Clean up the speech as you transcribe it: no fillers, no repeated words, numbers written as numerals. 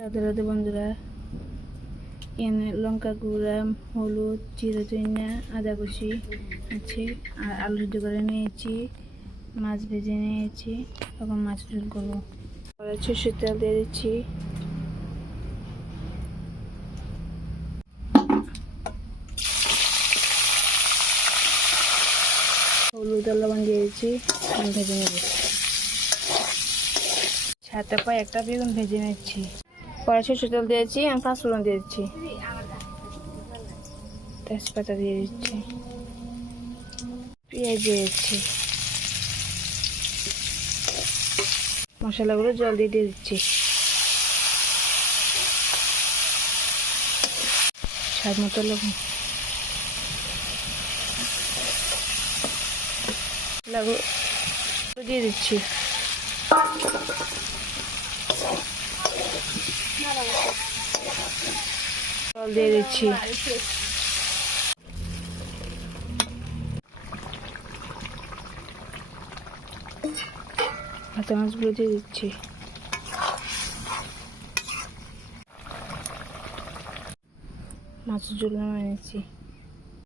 রাধে রাধে বন্ধুরা, এখানে লঙ্কা গুঁড়া, হলুদ, জিরে, ধনিয়া, আদা কুচি আছে আর আলু সিদ্ধ করে নিয়েছি, মাছ ভেজে নিয়েছি। এখন মাছ ঝোল করবো। সরষের তেল দিয়ে দিচ্ছি, হলুদ আর লবণ দিয়ে দিচ্ছি, ভেজে নেব। সাথে পায়ে একটা বেগুন ভেজে নিচ্ছি। পরে সরষের তেল দিয়েছি, আমি পাঁচফোড়ন দিয়ে দিচ্ছি, তেজপাতা দিয়ে দিচ্ছি, পেঁয়াজ দিয়ে দিচ্ছি, মশলাগুলো জল দিয়ে দিচ্ছি, স্বাদ মতো লবণ দিয়ে দিচ্ছি, জল দিয়ে দিচ্ছি, কাঁচা মাছগুলো দিয়ে দিচ্ছি, মাছের ঝোল নামিয়ে নিচ্ছি।